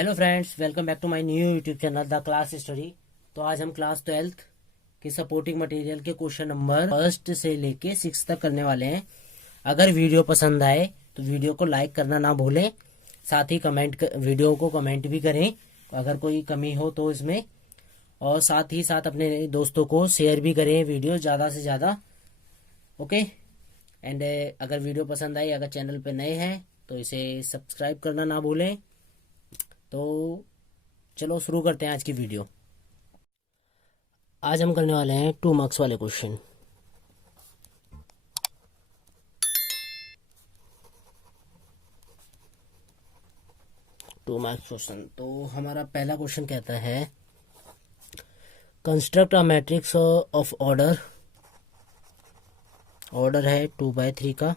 Hello friends, welcome back to my new YouTube channel the class study. तो आज हम class 12th के supporting material के question number first से लेके 6 तक करने वाले हैं। अगर वीडियो पसंद आए तो वीडियो को लाइक करना ना भूलें, साथ ही वीडियो को कमेंट भी करें अगर कोई कमी हो तो इसमें, और साथ ही साथ अपने दोस्तों को शेयर भी करें वीडियो ज़्यादा से ज़्यादा। ओके एंड अगर वीडियो पसंद आई, अगर चैनल पे नए हैं तो इसे सब्सक्राइब करना ना भूलें। तो चलो शुरू करते हैं आज की वीडियो। आज हम करने वाले हैं 2 मार्क्स वाले क्वेश्चन। Two marks question. तो हमारा पहला क्वेश्चन कहता है construct a matrix of order है 2/3 का।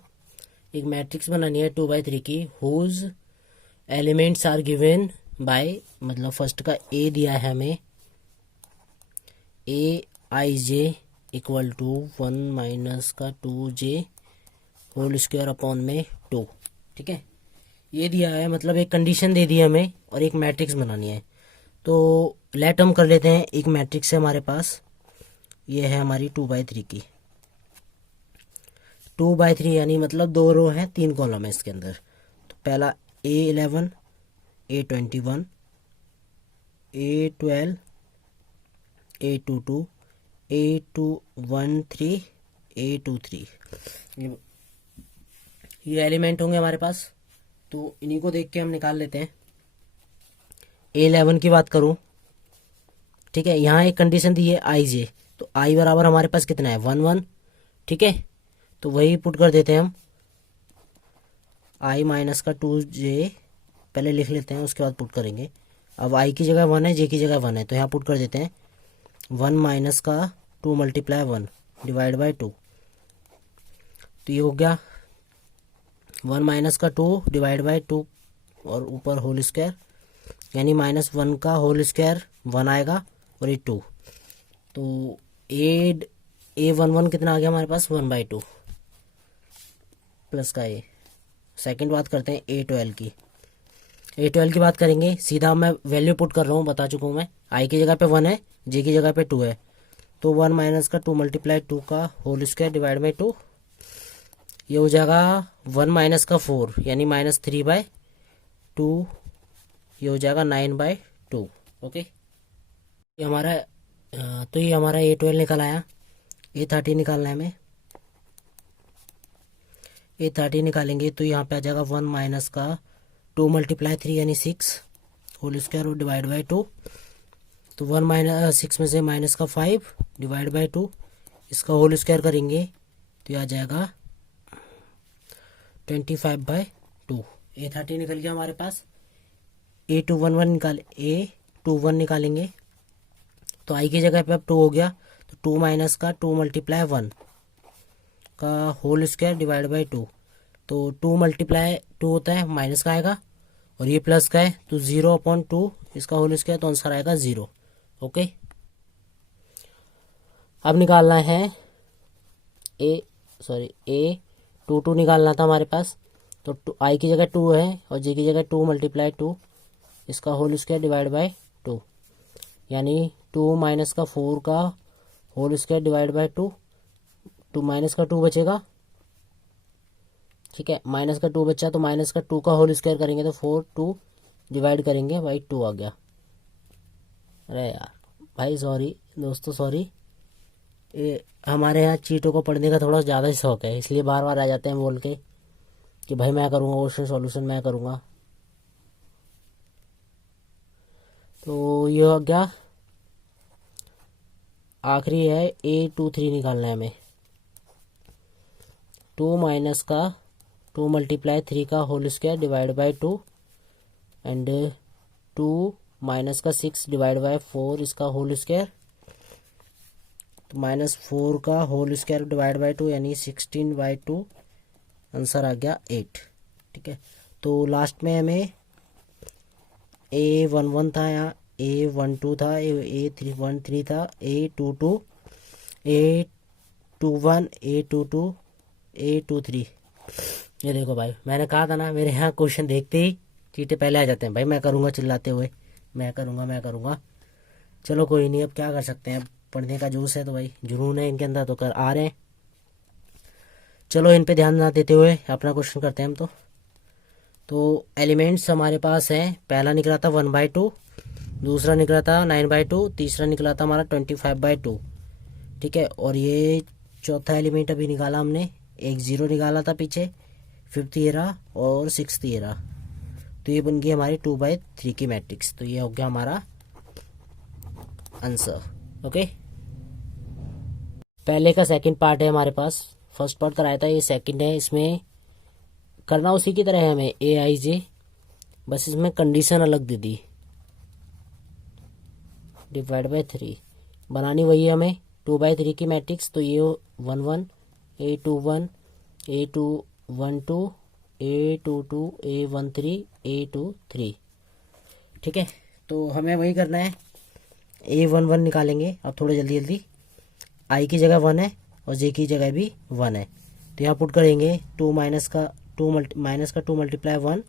एक मैट्रिक्स बनानी है 2/3 की, whose elements are given by, मतलब फर्स्ट का ए दिया है हमें, a i j equal to 1 minus का 2j होल स्क्वायर अपॉन में 2। ठीक है, ये दिया है, मतलब एक कंडीशन दे दी है हमें और एक मैट्रिक्स बनानी है। तो लेट हम कर लेते हैं। एक मैट्रिक्स है हमारे पास, ये है हमारी 2/3 की। 2/3 यानी मतलब 2 रो हैं, 3 कॉलम है इसके अंदर। तो पहला A11, A21, A12, A22, A213, A23, ये एलिमेंट होंगे हमारे पास। तो इन्हीं को देख के हम निकाल लेते हैं। A11 की बात करूं, ठीक है, यहाँ एक कंडीशन दी है आई जे, तो आई बराबर हमारे पास कितना है 1 1। ठीक है, तो वही पुट कर देते हैं हम। आई माइनस का 2j पहले लिख लेते हैं, उसके बाद पुट करेंगे। अब आई की जगह 1 है, जे की जगह 1 है, तो यहाँ पुट कर देते हैं 1 माइनस का 2 मल्टीप्लाई 1 डिवाइड बाई 2। तो ये हो गया 1 माइनस का 2 डिवाइड बाई 2 और ऊपर होल स्क्वायर, यानी -1 का होल स्क्वायर 1 आएगा और ये 2। तो A11 कितना आ गया हमारे पास 1/2 प्लस का ए। सेकंड बात करते हैं A12 की। A12 की बात करेंगे, सीधा मैं वैल्यू पुट कर रहा हूँ, बता चुका हूँ मैं। आई की जगह पे 1 है, जे की जगह पे 2 है, तो 1 माइनस का 2 मल्टीप्लाई 2 का होल स्क्वायर डिवाइड बाई 2। ये हो जाएगा 1 माइनस का 4 यानी -3/2। ये हो जाएगा 9/2। ओके, ये हमारा तो ये हमारा A12 निकल आया। A13 निकालना है हमें। A13 निकालेंगे तो यहाँ पे आ जाएगा 1 माइनस का 2 मल्टीप्लाई 3 यानी 6 होल स्क्वायर और डिवाइड बाई 2। तो 1 माइनस 6 में से माइनस का 5 डिवाइड बाई 2, इसका होल स्क्वायर करेंगे तो ये आ जाएगा 25/2। A13 निकल गया हमारे पास। A21 निकालेंगे तो आई की जगह पे अब 2 हो गया, तो 2 माइनस का 2 मल्टीप्लाई 1 का होल स्क्वायर डिवाइड बाई 2। तो 2 मल्टीप्लाई 2 होता है, माइनस का आएगा, और ये प्लस का है तो 0/2 इसका होल स्क्वायर, तो आंसर आएगा 0। ओके, अब निकालना है A22 निकालना था हमारे पास। तो आई की जगह 2 है और जे की जगह 2 मल्टीप्लाई 2 इसका होल स्क्वायर डिवाइड बाई 2, यानी 2 माइनस का 4 का whole square divide by 2। 2 minus का 2 बचेगा, ठीक है, माइनस का 2 बचा तो माइनस का 2 का होल स्क्वायर करेंगे तो 4 2 डिवाइड करेंगे बाई 2 आ गया। अरे यार भाई, सॉरी दोस्तों, सॉरी, ये हमारे यहाँ चीटों को पढ़ने का थोड़ा ज़्यादा ही शौक है, इसलिए बार बार आ जाते हैं बोल के कि भाई मैं करूँगा क्वेश्चन सॉल्यूशन, मैं करूँगा। तो ये हो गया, आखिरी है A23 निकालना है हमें। 2 माइनस का 2 मल्टीप्लाई 3 का whole square divide by 2 and 2 minus का 6 डिवाइड बाई 4 इसका होल स्क्वायर, तो -4 का होल स्क्वायर डिवाइड बाई 2 यानी 16/2। आंसर आ गया 8। ठीक है, तो लास्ट में हमें A11 था, यहाँ A12 था, A13 था, A22, A21, A22, A23। ये देखो भाई, मैंने कहा था ना, मेरे यहाँ क्वेश्चन देखते ही चीटे पहले आ जाते हैं भाई, मैं करूँगा चिल्लाते हुए, मैं करूँगा। चलो कोई नहीं, अब क्या कर सकते हैं, पढ़ने का जोश है तो भाई, जुनून है इनके अंदर तो कर आ रहे हैं। चलो इन पे ध्यान ना देते हुए अपना क्वेश्चन करते हैं हम तो एलिमेंट्स हमारे पास हैं, पहला निकला था 1/2, दूसरा निकला था 9/2, तीसरा निकला था हमारा 25/2। ठीक है, और ये चौथा एलिमेंट अभी निकाला हमने, एक 0 निकाला था पीछे, 5th ये रहा और 6th ये रहा। तो ये बन गई हमारी 2/3 की मैट्रिक्स। तो ये हो गया हमारा आंसर। ओके, पहले का सेकंड पार्ट है हमारे पास, फर्स्ट पार्ट कराया था, ये सेकंड है। इसमें करना उसी की तरह है हमें, AIJ, बस इसमें कंडीशन अलग दे दी, /3 बनानी वही है हमें, 2/3 की मैट्रिक्स। तो ये 1 1 A21 A212 A22 A13 A23। ठीक है, तो हमें वही करना है, A11 निकालेंगे अब थोड़ा जल्दी जल्दी। I की जगह 1 है और J की जगह भी 1 है, तो यहाँ पुट करेंगे 2 माइनस का 2 मल्टीप्लाई 1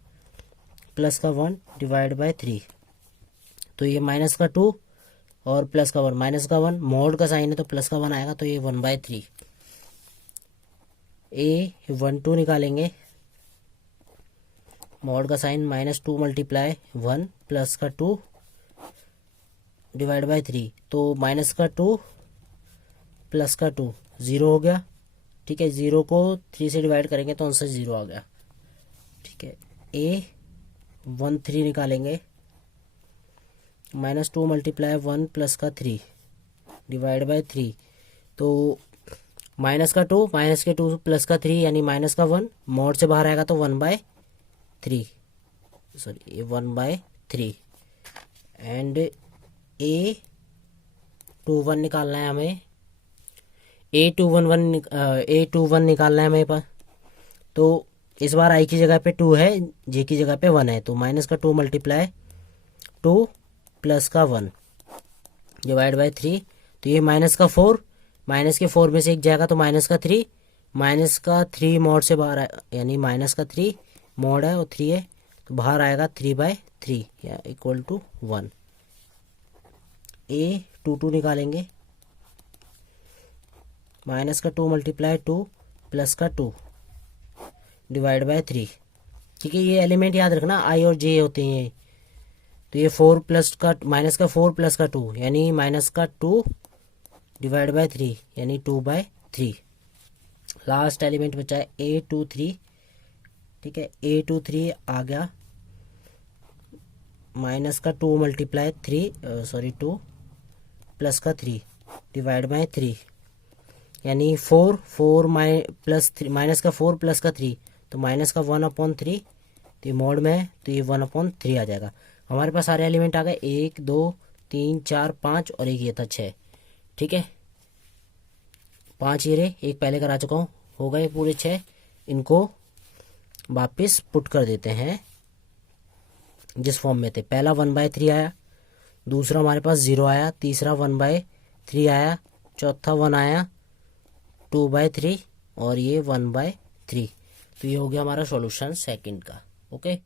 प्लस का 1 /3। तो ये माइनस का 2 और प्लस का 1, माइनस का 1, मॉड का साइन है तो प्लस का 1 आएगा, तो ये 1/3। A12 निकालेंगे, मॉड का साइन -2 मल्टीप्लाई 1 प्लस का 2 /3। तो माइनस का 2 प्लस का 2 0 हो गया। ठीक है, 0 को 3 से डिवाइड करेंगे तो आंसर 0 आ गया। ठीक है, A13 निकालेंगे, -2 मल्टीप्लाई 1 प्लस का 3 /3। तो माइनस का 2 माइनस के 2 प्लस का 3 यानी माइनस का 1, मॉड से बाहर आएगा तो 1/3, सॉरी 1/3। एंड A21 निकालना है हमें, A21 निकालना है मेरे पास। तो इस बार I की जगह पे 2 है, J की जगह पे 1 है, तो माइनस का 2 मल्टीप्लाई 2 प्लस का 1 /3। तो ये माइनस का 4, माइनस के 4 में से एक जाएगा तो माइनस का 3 मॉड से बाहर यानी माइनस का 3 मॉड है और 3 है, तो बाहर आएगा 3/3 या इक्वल टू 1। A22 निकालेंगे, माइनस का 2 मल्टीप्लाई 2 प्लस का 2 /3। ठीक है, ये एलिमेंट याद रखना I और J होते हैं। तो ये 4 प्लस का माइनस का 4 प्लस का 2 यानी माइनस का 2 /3 यानी 2/3। लास्ट एलिमेंट बचा है A23। ठीक है, A23 आ गया, माइनस का 2 मल्टीप्लाई 2 प्लस का 3 /3 यानी 4 प्लस 3 माइनस का 4 प्लस का 3, तो माइनस का 1/3। तो ये मॉड में है तो ये 1/3 आ जाएगा। हमारे पास सारे एलिमेंट आ गए, 1 2 3 4 5 और एक ये था 6। ठीक है, 5 ये रहे, एक पहले करा चुका हूँ, हो गए पूरे 6। इनको वापस पुट कर देते हैं जिस फॉर्म में थे। पहला 1/3 आया, दूसरा हमारे पास 0 आया, तीसरा 1/3 आया, चौथा 1 आया 2/3 और ये 1/3। तो ये हो गया हमारा सॉल्यूशन सेकंड का। ओके,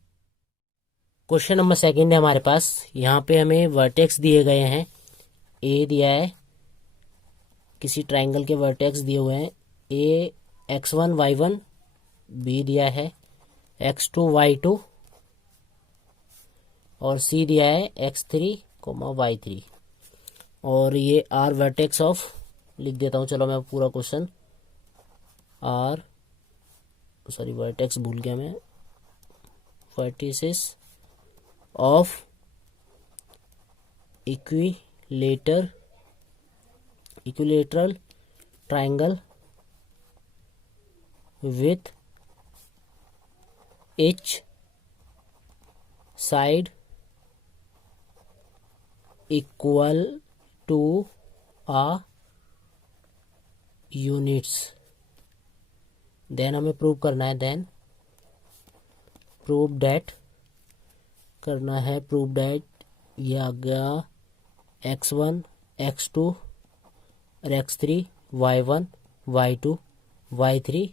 क्वेश्चन नंबर सेकंड है हमारे पास। यहाँ पे हमें वर्टेक्स दिए गए हैं, ए दिया है, किसी ट्राइंगल के वर्टेक्स दिए हुए हैं, ए x1 y1, बी दिया है x2 y2 और सी दिया है x3 y3। और ये आर वर्टेक्स ऑफ, लिख देता हूँ चलो मैं पूरा क्वेश्चन, आर सॉरी वर्टेक्स भूल गया मैं, vertices of equilateral triangle with each side equal to a units। Then हमें प्रूव करना है, देन प्रूव डैट करना है, प्रूव डैट ये आ गया x1 x2 और x3 y1 y2 y3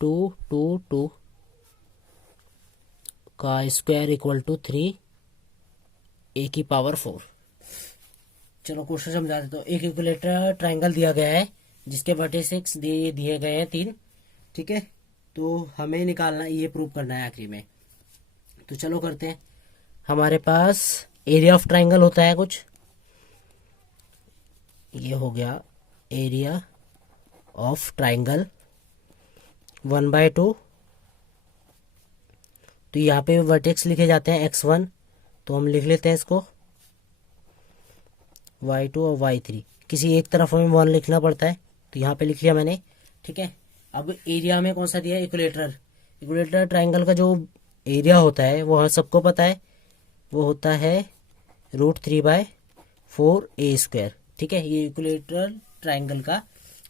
2 2 2 का स्क्वायर इक्वल टू 3 a की पावर 4। चलो क्वेश्चन समझा देते। तो एक इक्विलेटरल ट्राइंगल दिया गया है जिसके वर्टेक्स दिए गए हैं 3। ठीक है, तो हमें निकालना, ये प्रूव करना है आखिरी में। तो चलो करते हैं। हमारे पास एरिया ऑफ ट्राइंगल होता है कुछ, ये हो गया एरिया ऑफ ट्राइंगल 1/2। तो यहाँ पे वर्टेक्स लिखे जाते हैं x1, तो हम लिख लेते हैं इसको y2 और y3। किसी एक तरफ हमें 1 लिखना पड़ता है, तो यहाँ पे लिख लिया मैंने। ठीक है, अब एरिया में कौन सा दिया है, इक्विलेटरल ट्राइंगल का जो एरिया होता है वो हम सबको पता है, वो होता है √3/4a²। ठीक है, ये इक्विलेटरल ट्राइंगल का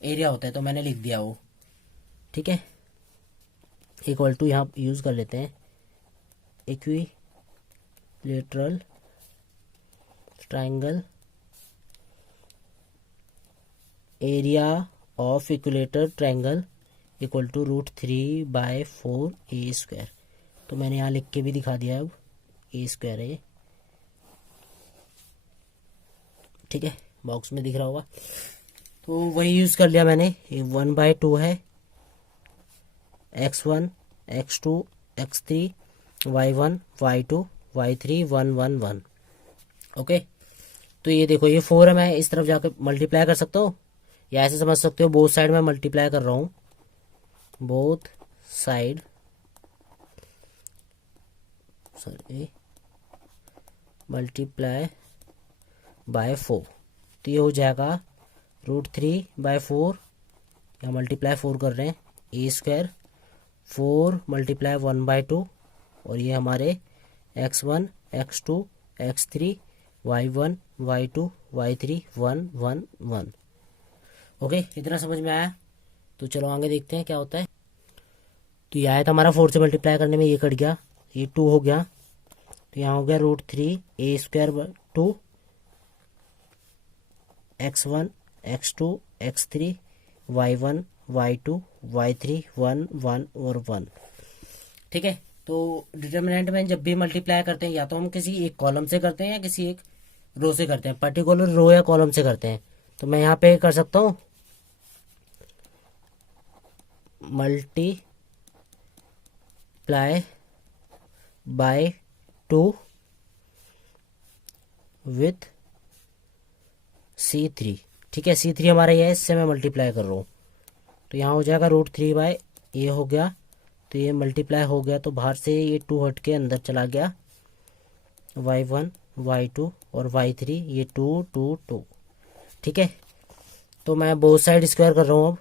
एरिया होता है, तो मैंने लिख दिया वो। ठीक है, इक्वल टू यहाँ यूज कर लेते हैं, equilateral triangle area of equilateral triangle equal to √3/4a²। तो मैंने यहाँ लिख के भी दिखा दिया, अब a² है ये। ठीक है, बॉक्स में दिख रहा होगा, तो वही यूज कर लिया मैंने। ये 1/2 है, x1 x2 x3 y1 y2 y3 1 1 1। Okay, तो ये देखो ये 4 है, मैं इस तरफ जाकर मल्टीप्लाई कर सकता हूँ, या ऐसे समझ सकते हो बोथ साइड में मल्टीप्लाई कर रहा हूँ, बोथ साइड मल्टीप्लाई बाय 4। तो ये हो जाएगा √3/4, या मल्टीप्लाई 4 कर रहे हैं, a², 4 × 1/2, और ये हमारे x1 x2 x3 y1 y2 y3 1 1 1। Okay, इतना समझ में आया। तो चलो आगे देखते हैं क्या होता है। तो ये आया था हमारा 4 से मल्टीप्लाई करने में, ये कट गया, ये 2 हो गया, तो यहाँ हो गया √3a² 2 x1 x2 x3 y1 y2 y3 1 1 और 1। ठीक है, तो डिटर्मिनेंट में जब भी मल्टीप्लाई करते हैं, या तो हम किसी एक कॉलम से करते हैं या किसी एक रो से करते हैं, पर्टिकुलर रो या कॉलम से करते हैं। तो मैं यहाँ पे कर सकता हूँ मल्टीप्लाई बाय 2 विथ C3। ठीक है, C3 हमारा ये है, इससे मैं मल्टीप्लाई कर रहा हूँ, तो यहाँ हो जाएगा √3/, ये हो गया, तो ये मल्टीप्लाई हो गया, तो बाहर से ये 2 हट के अंदर चला गया, y1 y2 और y3, ये 2 2 2। ठीक है, तो मैं बोथ साइड स्क्वायर कर रहा हूँ अब।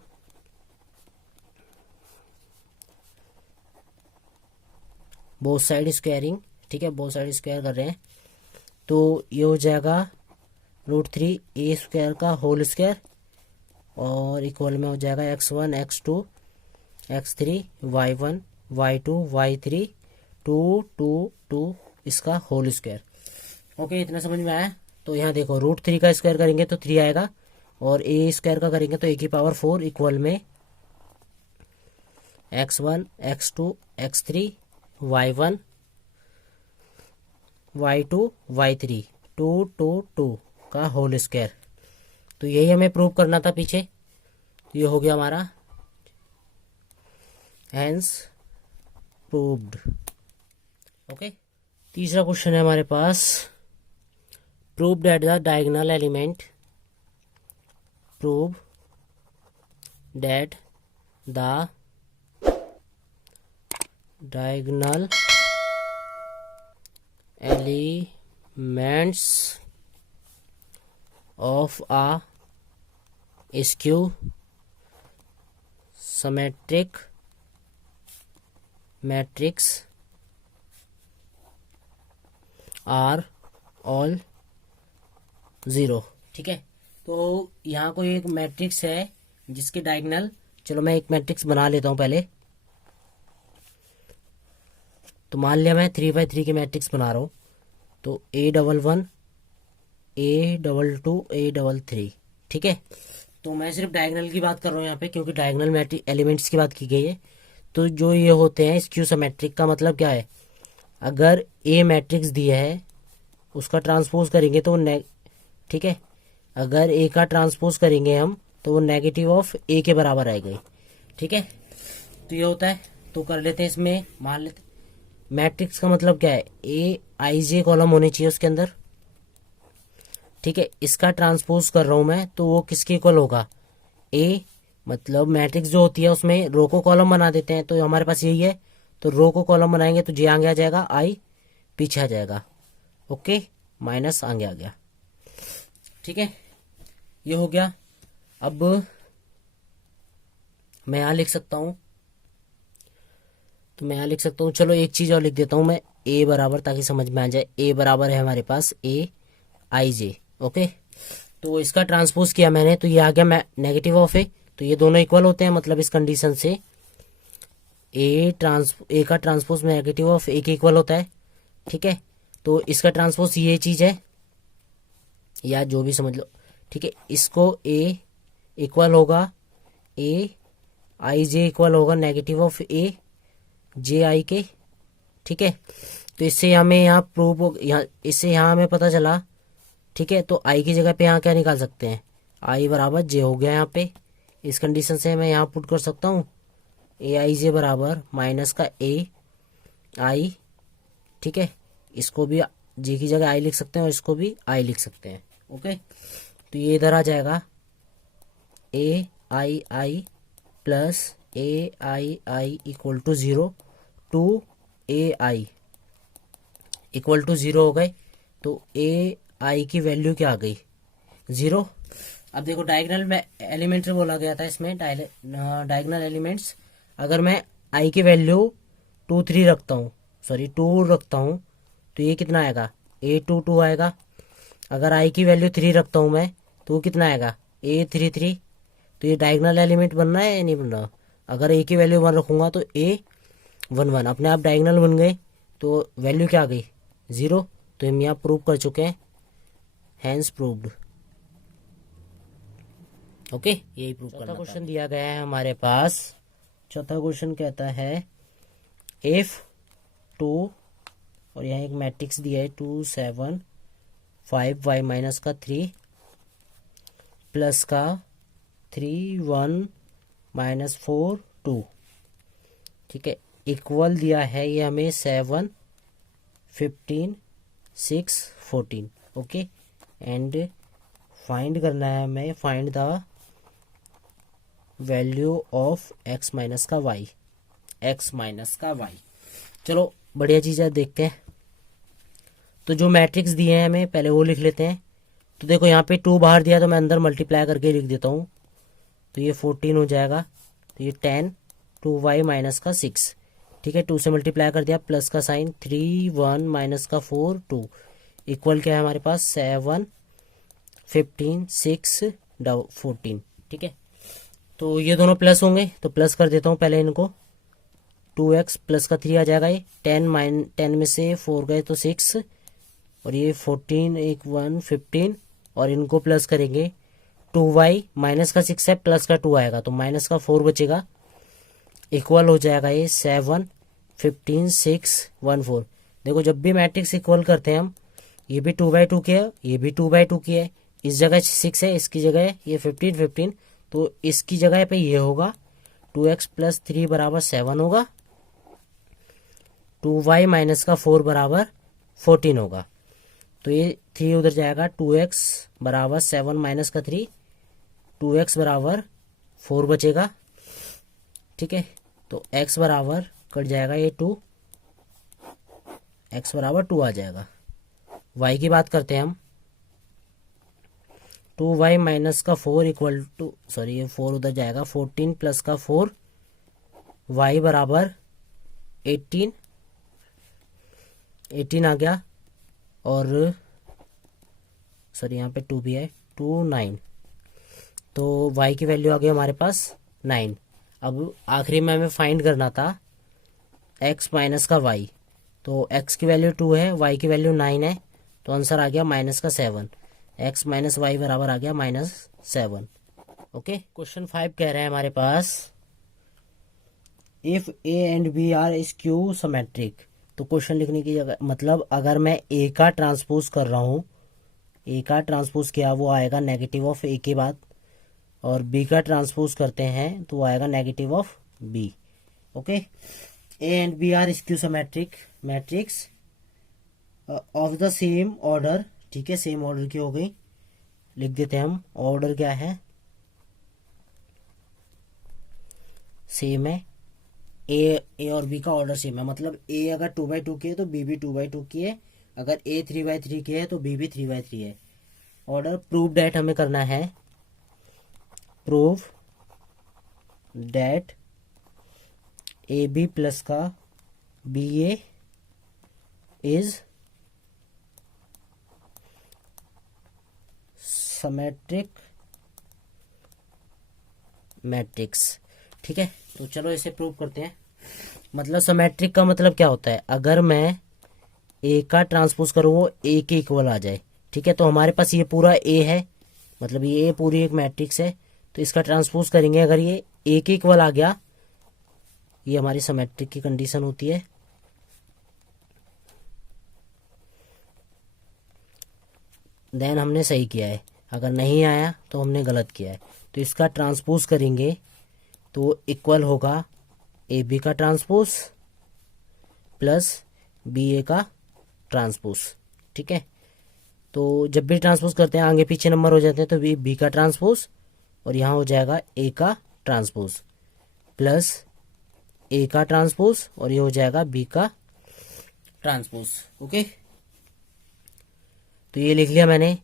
बोथ साइड स्क्वायरिंग, ठीक है, बोथ साइड स्क्वायर कर रहे हैं, तो ये हो जाएगा √3a² का होल स्क्वायर, और इक्वल में हो जाएगा x1 x2 x3 y1 y2 y3 2 2 2 इसका होल स्क्वायर। ओके, इतना समझ में आया। तो यहाँ देखो √3 का स्क्वायर करेंगे तो 3 आएगा, और a² का करेंगे तो a की पावर 4 इक्वल में x1 x2 x3 y1 y2 y3 2 2 2 का होल स्क्वायर। तो यही हमें प्रूव करना था पीछे, तो ये हो गया हमारा हेंस प्रूव्ड। ओके, तीसरा क्वेश्चन है हमारे पास, prove that the diagonal element, prove that the diagonal elements of a skew symmetric matrix are all 0। ठीक है, तो यहाँ कोई एक मैट्रिक्स है जिसके डायगोनल, चलो मैं एक मैट्रिक्स बना लेता हूँ पहले। तो मान लिया मैं 3x3 की मैट्रिक्स बना रहा हूँ, तो A11 A22 A33। ठीक है, तो मैं सिर्फ डायगोनल की बात कर रहा हूँ यहाँ पे, क्योंकि डायगोनल मैट्रिक्स एलिमेंट्स की बात की गई है। तो जो ये होते हैं स्क्यू सिमेट्रिक का मतलब क्या है, अगर ए मैट्रिक्स दिया है उसका ट्रांसपोज करेंगे तो ठीक है, अगर ए का ट्रांसपोज करेंगे हम तो वो नेगेटिव ऑफ ए के बराबर आएगा। ठीक है, तो ये होता है। तो कर लेते हैं, इसमें मान लेते मैट्रिक्स का मतलब क्या है, ए आई जे कॉलम होने चाहिए उसके अंदर। ठीक है, इसका ट्रांसपोज कर रहा हूं मैं तो वो किसके इक्वल होगा, ए, मतलब मैट्रिक्स जो होती है उसमें रो को कॉलम बना देते हैं, तो हमारे पास यही है, तो रो को कॉलम बनाएंगे तो जे आगे आ जाएगा, आई पीछे आ जाएगा। ओके, माइनस आगे आ गया। ठीक है, ये हो गया। अब मैं यहां लिख सकता हूं, तो मैं यहां लिख सकता हूं, चलो एक चीज और लिख देता हूं मैं, ए बराबर, ताकि समझ में आ जाए, ए बराबर है हमारे पास ए आई जे। ओके, तो इसका ट्रांसपोज किया मैंने तो ये आ गया मैं नेगेटिव ऑफ ए, तो ये दोनों इक्वल होते हैं, मतलब इस कंडीशन से ए का ट्रांसपोज नेगेटिव ऑफ ए के इक्वल होता है। ठीक है, तो इसका ट्रांसपोज ये चीज है, या जो भी समझ लो। ठीक है, इसको ए इक्वल होगा ए आई जे इक्वल होगा नेगेटिव ऑफ ए जे आई के। ठीक है, तो इससे हमें यहाँ प्रूव यहाँ इससे यहाँ हमें पता चला। ठीक है, तो आई की जगह पे यहाँ क्या निकाल सकते हैं, आई बराबर जे हो गया यहाँ पे। इस कंडीशन से मैं यहाँ पुट कर सकता हूँ ए आई जे बराबर माइनस का ए आई। ठीक है, इसको भी जे की जगह आई लिख सकते हैं और इसको भी आई लिख सकते हैं। ओके, तो ये इधर आ जाएगा A I plus A I equal to 0 two A I equal to 0 हो गए। तो ए आई की वैल्यू क्या आ गई, 0। अब देखो डायगोनल में एलिमेंट्स बोला गया था इसमें, डायगोनल एलिमेंट्स, अगर मैं आई की वैल्यू 2 3 रखता हूँ, सॉरी 2 रखता हूँ, तो ये कितना आएगा, ए 2 आएगा। अगर आई की वैल्यू 3 रखता हूँ मैं तो वो कितना आएगा, ए 3 3। तो ये डायगोनल एलिमेंट बनना है या नहीं बनना। अगर ए की वैल्यू 1 रखूंगा तो ए 1 1 अपने आप डायगोनल बन गए, तो वैल्यू क्या आ गई, 0। तो हम यहाँ प्रूव कर चुके हैं, हैंस प्रूव्ड। ओके, यही प्रूव करना। क्वेश्चन दिया गया है हमारे पास, चौथा क्वेश्चन कहता है इफ 2, और यहाँ एक मैट्रिक्स दिया है 2 7 5 y माइनस का 3 प्लस का 3 1 माइनस 4 2। ठीक है, इक्वल दिया है ये हमें 7 15 6 14। ओके, एंड फाइंड करना है हमें, find the value of x minus का y, x माइनस का y। चलो बढ़िया चीज है, देखते हैं। तो जो मैट्रिक्स दिए हैं हमें पहले वो लिख लेते हैं। तो देखो यहाँ पे 2 बाहर दिया तो मैं अंदर मल्टीप्लाई करके लिख देता हूँ, तो ये 14 हो जाएगा। तो ये 10 2y माइनस का 6। ठीक है, 2 से मल्टीप्लाई कर दिया, प्लस का साइन 3 1 माइनस का 4 2 इक्वल क्या है हमारे पास 7 15 6 14। ठीक है, तो ये दोनों प्लस होंगे, तो प्लस कर देता हूँ पहले इनको। 2x प्लस का 3 आ जाएगा, ये 10 में से 4 गए तो 6, और ये 14 एक 1 15, और इनको प्लस करेंगे 2y माइनस का 6 है, प्लस का 2 आएगा तो माइनस का 4 बचेगा, इक्वल हो जाएगा ये 7 15 6 1 4। देखो जब भी मैट्रिक्स इक्वल करते हैं हम, ये भी 2/2 की है, ये भी 2/2 की है, इस जगह 6 है, इसकी जगह ये 15 15, तो इसकी जगह पे ये होगा 2x प्लस 3 बराबर 7 होगा, 2y माइनस का 4 बराबर 14 होगा। तो ये 3 उधर जाएगा, 2x बराबर 7 माइनस का 3, 2x बराबर 4 बचेगा। ठीक है, तो x बराबर कट जाएगा ये 2, x बराबर 2 आ जाएगा। y की बात करते हैं हम, 2y माइनस का 4 इक्वल टू, सॉरी ये 4 उधर जाएगा, 14 प्लस का 4, y बराबर 18 आ गया, और सॉरी यहाँ पे 2 भी है, 2 9, तो y की वैल्यू आ गई हमारे पास 9। अब आखिरी में हमें फाइंड करना था x माइनस का y, तो x की वैल्यू 2 है, y की वैल्यू 9 है, तो आंसर आ गया माइनस का 7, x माइनस वाई बराबर आ गया -7। ओके, क्वेश्चन 5 कह रहे हैं हमारे पास, if a and b are skew symmetric, तो क्वेश्चन लिखने की जगह मतलब अगर मैं ए का ट्रांसपोज कर रहा हूँ, ए का ट्रांसपोज किया वो आएगा नेगेटिव ऑफ ए के बाद, और बी का ट्रांसपोज करते हैं तो वो आएगा negative of B. Okay, A and B are skew symmetric matrix of the same order. ठीक है, सेम ऑर्डर की हो गई, लिख देते हैं हम। ऑर्डर क्या है, सेम है। ए और बी का ऑर्डर सेम है, मतलब ए अगर 2/2 की है तो बी भी 2/2 की है, अगर ए 3/3 की है तो बी भी 3/3 है। ऑर्डर प्रूव डेट हमें करना है, prove that A B plus का B A is symmetric matrix. ठीक है, तो चलो इसे प्रूव करते हैं। मतलब सिमेट्रिक का मतलब क्या होता है, अगर मैं ए का ट्रांसपोज करूँ वो ए के इक्वल आ जाए। ठीक है, तो हमारे पास ये पूरा ए है, मतलब ये ए पूरी एक मैट्रिक्स है, तो इसका ट्रांसपोज करेंगे, अगर ये ए के इक्वल आ गया, ये हमारी सिमेट्रिक की कंडीशन होती है। देन हमने सही किया है, अगर नहीं आया तो हमने गलत किया है। तो इसका ट्रांसपोज करेंगे तो इक्वल होगा ए बी का ट्रांसपोज प्लस बी ए का ट्रांसपोज। ठीक है, तो जब भी ट्रांसपोज करते हैं आगे पीछे नंबर हो जाते हैं, तो बी का ट्रांसपोज और यहाँ हो जाएगा ए का ट्रांसपोज प्लस ए का ट्रांसपोज और ये हो जाएगा बी का ट्रांसपोज। ओके, तो ये लिख लिया मैंने।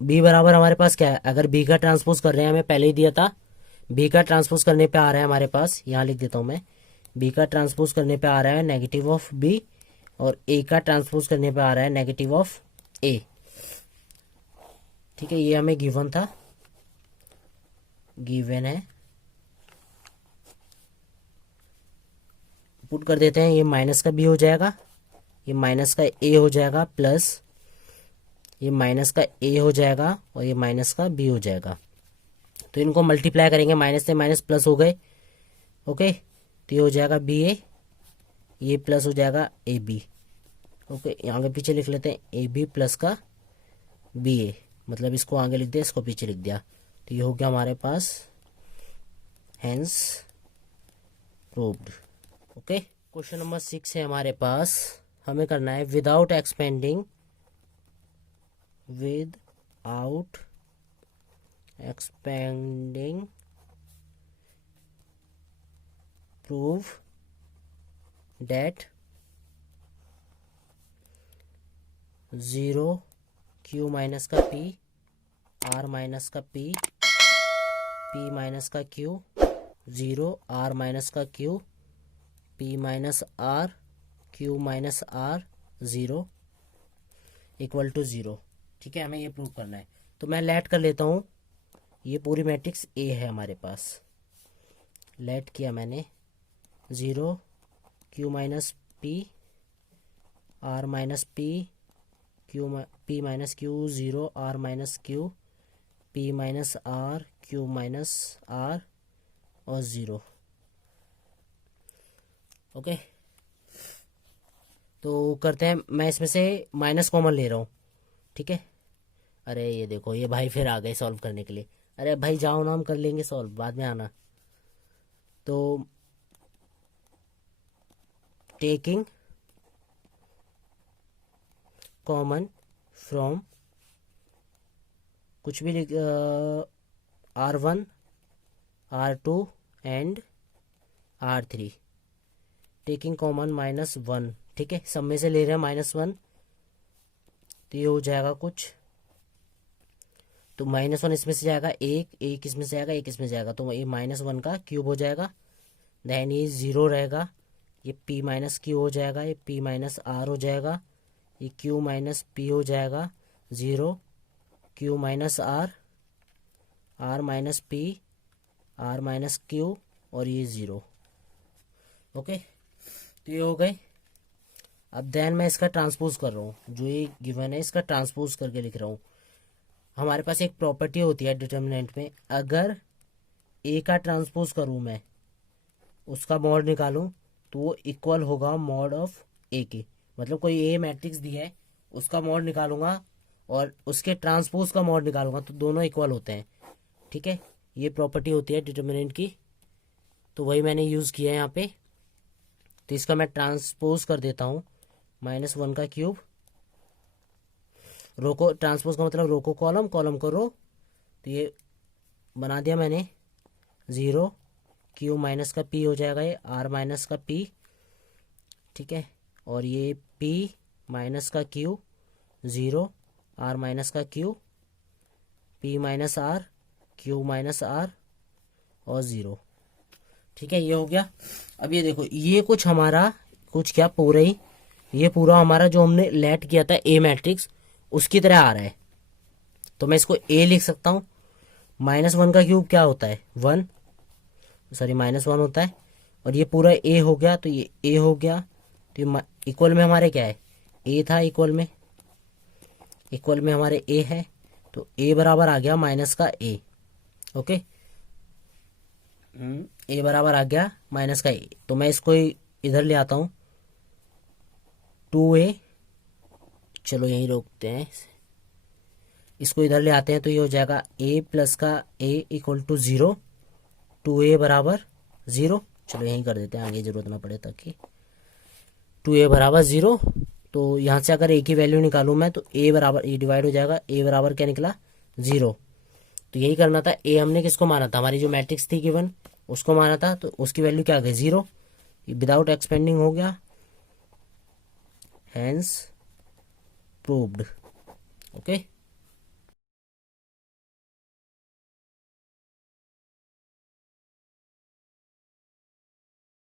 बी बराबर हमारे पास क्या है, अगर बी का ट्रांसपोज कर रहे हैं, हमें पहले ही दिया था, बी का ट्रांसपोज करने पे आ रहा है हमारे पास, यहाँ लिख देता हूँ मैं, बी का ट्रांसपोज करने पे आ रहा है नेगेटिव ऑफ बी, और ए का ट्रांसपोज करने पे आ रहा है नेगेटिव ऑफ ए। ठीक है, ये हमें गिवन था, गिवन है, पुट कर देते हैं। ये माइनस का बी हो जाएगा, ये माइनस का ए हो जाएगा, प्लस ये माइनस का ए हो जाएगा और ये माइनस का बी हो जाएगा। तो इनको मल्टीप्लाई करेंगे, माइनस से माइनस प्लस हो गए। ओके, तो ये हो जाएगा बी ए, ये प्लस हो जाएगा ए बी। ओके, आगे पीछे लिख लेते हैं, ए बी प्लस का बी ए, मतलब इसको आगे लिख दिया, इसको पीछे लिख दिया, तो ये हो गया हमारे पास hence proved. Okay, question number 6 है हमारे पास, हमें करना है without expanding prove that 0 Q minus का पी आर माइनस का पी पी माइनस का क्यू 0 आर माइनस का Q P minus are Q minus R 0 equal to 0। ठीक है, हमें ये प्रूव करना है, तो मैं लेट कर लेता हूँ। ये पूरी मैट्रिक्स ए है हमारे पास, लेट किया मैंने, 0 Q minus p are minus p q P minus q 0 are minus q P minus are Q minus r और 0। ओके, तो करते हैं, मैं इसमें से माइनस कॉमन ले रहा हूँ। ठीक है, अरे ये देखो, ये भाई फिर आ गए सॉल्व करने के लिए। अरे भाई जाओ ना, हम कर लेंगे सॉल्व, बाद में आना। तो टेकिंग कॉमन फ्रॉम कुछ भी लिख, R1 R2 and R3, taking common -1। ठीक है, सब में से ले रहे हैं -1, तो ये हो जाएगा कुछ, तो -1 इसमें से जाएगा, एक इसमें से आएगा, एक इसमें से जाएगा, तो ये -1 का क्यूब हो जाएगा। देन ये 0 रहेगा, ये p माइनस क्यू हो जाएगा, ये p माइनस आर हो जाएगा, ये q माइनस पी हो जाएगा, 0 q minus r r minus p are minus q और ये 0। ओके, तो ये हो गए। अब देन मैं इसका ट्रांसपोज कर रहा हूँ, जो ये गिवन है इसका ट्रांसपोज करके लिख रहा हूँ। हमारे पास एक प्रॉपर्टी होती है डिटर्मिनेंट में, अगर ए का ट्रांसपोज करूँ मैं, उसका मॉड निकालूं, तो वो इक्वल होगा मॉड ऑफ ए की, मतलब कोई ए मैट्रिक्स दी है उसका मॉड निकालूंगा और उसके ट्रांसपोज का मॉड निकालूंगा तो दोनों इक्वल होते हैं। ठीक है, ये प्रॉपर्टी होती है डिटर्मिनेंट की, तो वही मैंने यूज़ किया है यहाँ पे। तो इसका मैं ट्रांसपोज कर देता हूँ, -1 का क्यूब, रो को ट्रांसपोज का मतलब रो को कॉलम, कॉलम को रो, तो ये बना दिया मैंने 0, क्यू माइनस का पी हो जाएगा, ये आर माइनस का पी। ठीक है, और ये पी माइनस का क्यू 0, आर माइनस का Q, P minus are, Q minus r और 0। ठीक है, ये हो गया। अब ये देखो, ये कुछ हमारा कुछ क्या पूरा ही, ये पूरा हमारा जो हमने लेट किया था ए मैट्रिक्स उसकी तरह आ रहा है, तो मैं इसको ए लिख सकता हूँ। -1 का क्यूब क्या होता है 1, सॉरी -1 होता है, और ये पूरा ए हो गया, तो ये ए हो गया, तो ये इक्वल में हमारे क्या है, ए था, इक्वल में हमारे ए है, तो ए बराबर आ गया माइनस का ए। ओके, ए बराबर आ गया माइनस का ए, तो मैं इसको इधर ले आता हूँ 2a, चलो यहीं रोकते हैं, इसको इधर ले आते हैं, तो ये हो जाएगा a प्लस का a इक्वल टू 0, 2a बराबर 0, चलो यहीं कर देते हैं, आगे जरूरत ना पड़े ताकि 2a बराबर 0। तो यहाँ से अगर a की वैल्यू निकालूँ मैं, तो a बराबर, ये डिवाइड हो जाएगा, a बराबर क्या निकला 0। तो यही करना था, a हमने किसको माना था, हमारी जो मैट्रिक्स थी गिवन उसको माना था, तो उसकी वैल्यू क्या आ गई 0, विदाउट एक्सपेंडिंग हो गया, हैंस प्रूव्ड। ओके।